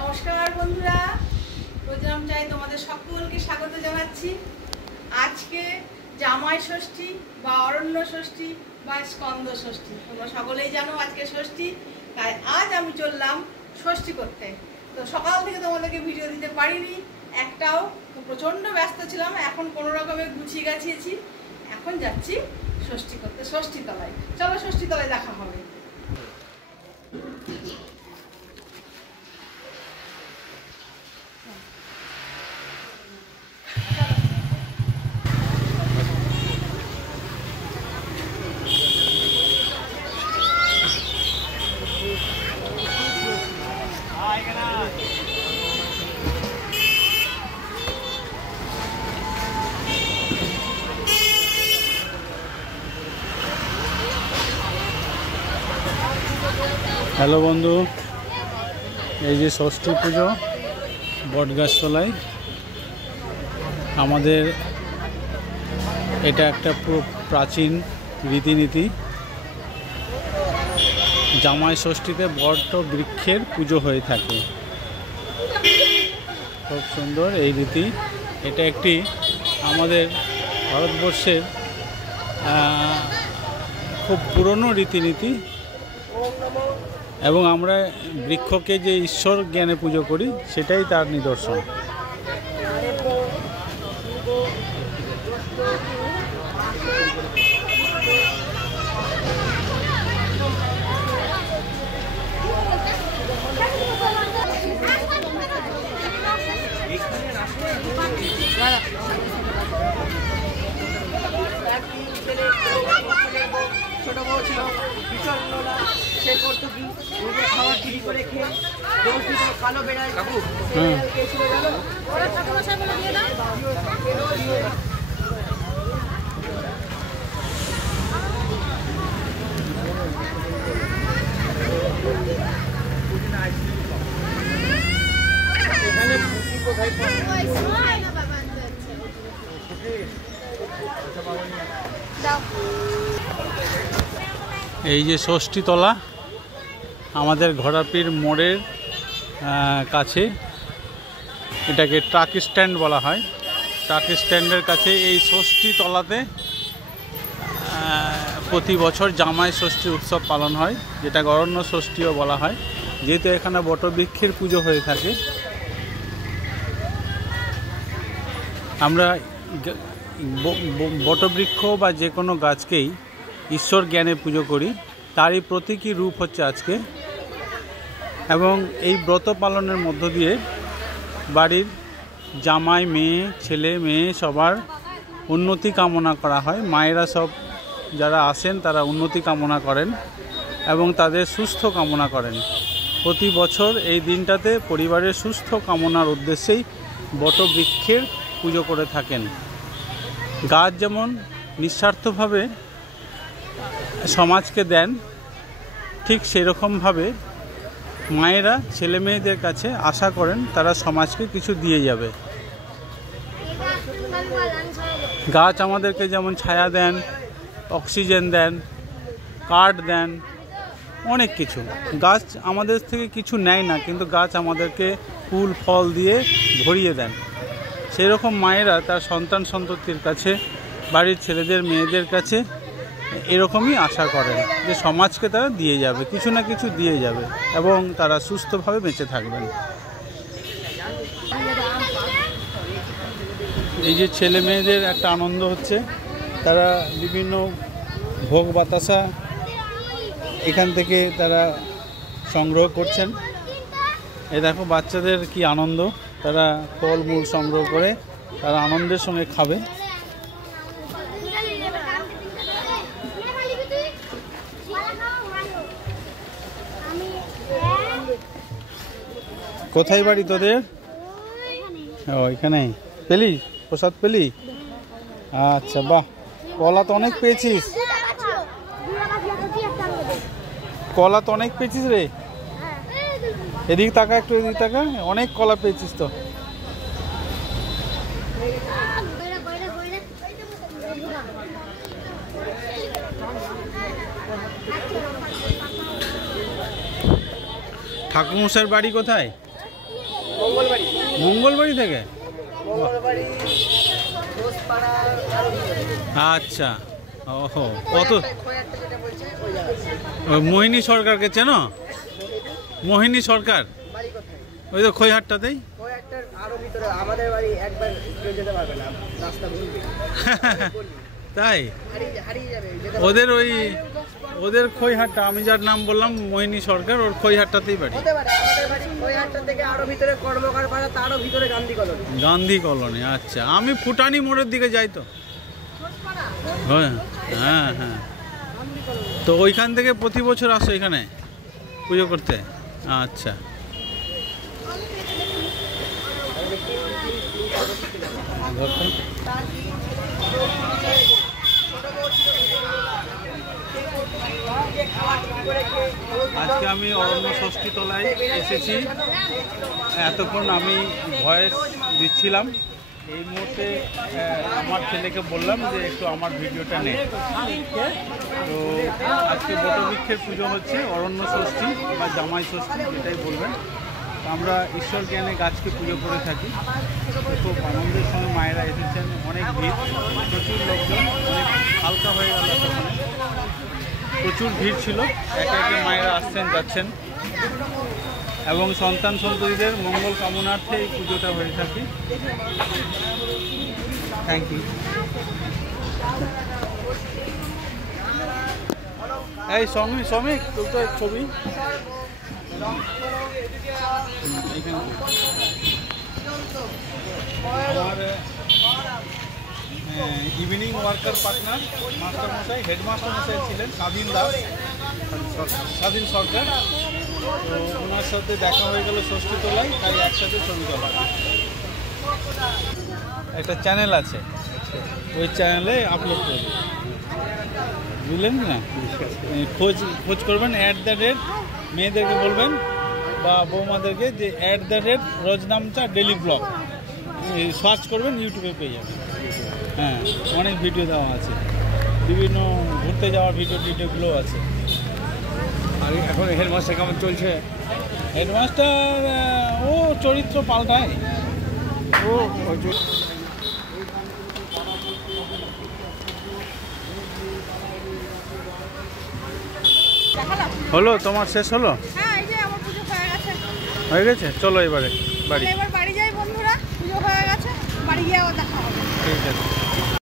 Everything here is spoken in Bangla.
নমস্কার বন্ধুরা, প্রোগ্রাম চাই তোমাদের সকলকে স্বাগত জানাচ্ছি। আজকে জামাই ষষ্ঠী বা অরণ্য ষষ্ঠী বা স্কন্দ ষষ্ঠী, তোমরা সকলেই জানো আজকে ষষ্ঠী। তাই আজ আমি চললাম ষষ্ঠী করতে। তো সকাল থেকে তোমাদেরকে ভিডিও দিতে পারিনি একটাও, প্রচণ্ড ব্যস্ত ছিলাম। এখন কোনো রকমে গুছিয়ে গাছিয়েছি, এখন যাচ্ছি ষষ্ঠী করতে ষষ্ঠী তলায়। চলো ষষ্ঠী তলায় দেখা হবে। হ্যালো বন্ধু, এই যে ষষ্ঠী পুজো বটগাছতলায়। আমাদের এটা একটা প্রাচীন রীতিনীতি। জামাই ষষ্ঠীতে বট বৃক্ষের পুজো হয়ে থাকে। খুব সুন্দর এই রীতি। এটা একটি আমাদের ভারতবর্ষের খুব পুরনো রীতিনীতি এবং আমরা বৃক্ষকে যে ঈশ্বর জ্ঞানে পুজো করি সেটাই তার নিদর্শন। ছোট বউ ছিল ভীষণ নোলা, সে করতো কি নিজের খাবার চুরি করে খেয়ে দোষ দিত কালো বেড়ায়। এই যে ষষ্ঠীতলা আমাদের ঘোড়াপির মোড়ের কাছে, এটাকে ট্রাক স্ট্যান্ড বলা হয়। ট্রাক স্ট্যান্ডের কাছে এই ষষ্ঠীতলাতে প্রতি বছর জামাই ষষ্ঠী উৎসব পালন হয়, যেটা অরণ্য ষষ্ঠীও বলা হয়। যেহেতু এখানে বটবৃক্ষের পুজো হয়ে থাকে, আমরা বটবৃক্ষ বা যে কোনো গাছকেই ঈশ্বর জ্ঞানে পুজো করি, তারই প্রতীকী রূপ হচ্ছে আজকে। এবং এই ব্রত পালনের মধ্য দিয়ে বাড়ির জামাই, মেয়ে, ছেলে মেয়ে সবার উন্নতি কামনা করা হয়। মায়েরা সব যারা আসেন তারা উন্নতি কামনা করেন এবং তাদের সুস্থ কামনা করেন। প্রতি বছর এই দিনটাতে পরিবারের সুস্থ কামনার উদ্দেশ্যেই বটবৃক্ষের পুজো করে থাকেন। গাছ যেমন নিঃস্বার্থভাবে সমাজকে দেন, ঠিক সেরকমভাবে মায়েরা ছেলে মেয়েদের কাছে আশা করেন তারা সমাজকে কিছু দিয়ে যাবে। গাছ আমাদেরকে যেমন ছায়া দেন, অক্সিজেন দেন, কাঠ দেন, অনেক কিছু। গাছ আমাদের থেকে কিছু নেয় না, কিন্তু গাছ আমাদেরকে ফুল ফল দিয়ে ভরিয়ে দেন। সেই রকম মায়েরা তার সন্তান সন্ততির কাছে, বাড়ির ছেলেদের মেয়েদের কাছে এরকমই আশা করেন যে সমাজকে তারা দিয়ে যাবে, কিছু না কিছু দিয়ে যাবে এবং তারা সুস্থভাবে বেঁচে থাকবেন। এই যে ছেলে মেয়েদের একটা আনন্দ হচ্ছে, তারা বিভিন্ন ভোগ বাতাসা এখান থেকে তারা সংগ্রহ করছেন। এই দেখো বাচ্চাদের কি আনন্দ, তারা ফলমূল সংগ্রহ করে তারা আনন্দের সঙ্গে খাবে। কোথায় বাড়ি তোদের? ও এখানে পেলি প্রসাদ পেলি? আচ্ছা, বাহ, কলা তো অনেক পেয়েছিস। কলা তো অনেক পেয়েছিস রে। এদিক তাকা, একটু এদিক তাকা, অনেক কলা পেয়েছিস তো। ঠাকুরমশাইয়ের বাড়ি কোথায়? মঙ্গলবাড়ি। মঙ্গলবাড়ি থেকে? মঙ্গলবাড়ি ঘোষপাড়া আরো ভিতরে। আচ্ছা, ওহো, কত? খোয়ারটা যেটা বলছে ওই জায়গা। মোহিনী সরকারকে চেনো? মোহিনী সরকার বাড়ি কোথায়? ওই তো খৈহাটটাতেই। খোয়ারটার আরো ভিতরে। আমাদের বাড়ি একবার কেউ যেতে পারবে না, রাস্তা ভুলবে। তাই? হারিয়ে যাবে। ওদের খৈহাটটা, আমি যার নাম বললাম মোহিনী সরকার, ওর খৈহাটটাতেই বাড়ি। হতে পারে। আমাদের বাড়ি খোয়ারটা থেকে আরো ভিতরে কর্মকার পাড়া, তারও ভিতরে গান্ধী কলোনি। গান্ধী কলোনি, আচ্ছা। আমি ফুটানি মোড়ের দিকে যাই তো। হ্যাঁ হ্যাঁ হ্যাঁ। তো ওইখান থেকে প্রতি বছর আসো এখানে পুজো করতে? আচ্ছা। আজকে আমি অরণ্য ষষ্ঠী তলায় এসেছি। এতক্ষণ আমি ভয়েস দিচ্ছিলাম। এই মুহূর্তে আমার ছেলেকে বললাম যে একটু আমার ভিডিওটা নে। তো আজকে বটবৃক্ষের পুজো হচ্ছে, অরণ্য ষষ্ঠী বা জামাই ষষ্ঠী যেটাই বলবেন। আমরা ঈশ্বর জ্ঞানে গাছকে পুজো করে থাকি। খুব আনন্দের সঙ্গে মায়েরা এসেছেন, অনেক ভিড়, প্রচুর লোকজন, অনেক হালকা হয়ে গেল তখন। প্রচুর ভিড় ছিল, একে একে মায়েরা আসছেন যাচ্ছেন এবং সন্তান সন্ততিদের মঙ্গল কামনার্থে এই পুজোটা হয়ে থাকে। Thank you. এই শ্রমিক তুলতে ছবি আমার ইভিনিং ওয়ার্কার পার্টনার মাস্টার মশাই, হেডমাস্টার মশাই ছিলেন স্বাধীন সরকার। তো ওনার সাথে দেখা হয়ে গেল ষষ্ঠী তোলায়, তাই একসাথে ছবি তোলা। একটা চ্যানেল আছে, ওই চ্যানেলে আপলোড করবেন, বুঝলেন না? খোঁজ করবেন @ মেয়েদেরকে বলবেন বা বৌমাদেরকে যে @রজনামচা ডেলি ব্লগ সার্চ করবেন, ইউটিউবে পেয়ে যাবেন। হ্যাঁ, অনেক ভিডিও দেওয়া আছে, বিভিন্ন ঘুরতে যাওয়ার ভিডিওগুলো আছে। আর এখন হেডমাস্টার কেমন চলছে? হেডমাস্টার ও চরিত্র পাল্টায়। ও হলো, তোমার শেষ হলো? হ্যাঁ, এই যে আমার পুজো হয়ে গেছে। হয়ে গেছে, চলো এবারে বাড়ি। এবার বাড়ি যাই বন্ধুরা, পুজো হয়ে গেছে, বাড়ি গিয়ে আবার দেখা হবে। ঠিক আছে।